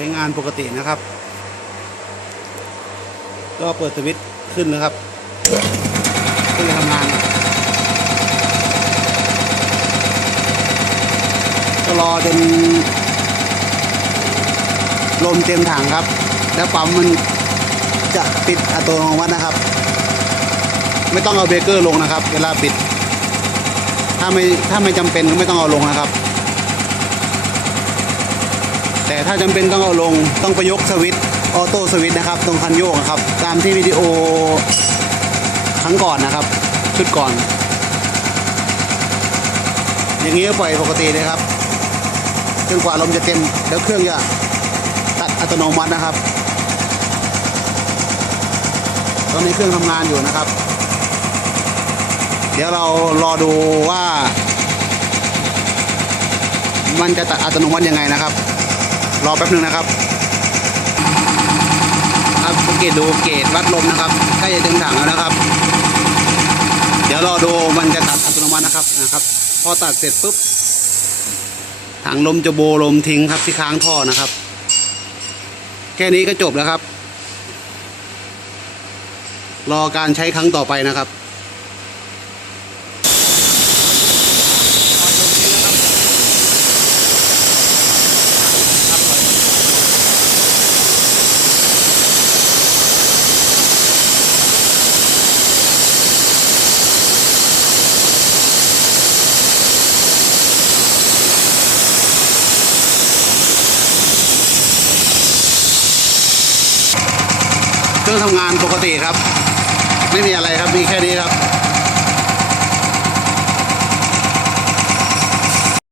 ช้งานปกตินะครับ ก็เปิดสวิตช์ขึ้นนะครับขึ้นทำงาน ก็รอจนลมเต็มถังครับ แล้วปั๊มมันจะปิดอัตโนมัตินะครับ ไม่ต้องเอาเบรกเกอร์ลงนะครับ เวลาปิด ถ้าไม่ถ้าไม่จำเป็นก็ไม่ต้องเอาลงนะครับ แต่ ถ้าจำเป็นต้องเอาลงต้องไปยกสวิตออโต้สวิตนะครับ ตรงคันโยกครับ ตามที่วิดีโอครั้งก่อนนะครับ ชุดก่อน อย่างนี้ก็ปล่อยปกติเลยครับจนกว่าลมจะเต็มแล้วเครื่องจะตัดอัตโนมัตินะครับ ตอนนี้เครื่องทำงานอยู่นะครับ เดี๋ยวเรารอดูว่า มันจะตัดอัตโนมัติยังไงนะครับ รอแป๊บหนึ่งนะครับ ครับสังเกตดูเกจวัดลมนะครับใกล้จะเต็มถังแล้วนะครับ เดี๋ยวรอดูมันจะตัดอัตโนมัตินะครับนะครับ พอตัดเสร็จปุ๊บถังลมจะโบลมทิ้งครับที่ค้างท่อนะครับ แค่นี้ก็จบแล้วครับ รอการใช้ครั้งต่อไปนะครับ รื่องทำงานปกติครับ ไม่มีอะไรครับมีแค่นี้ครับ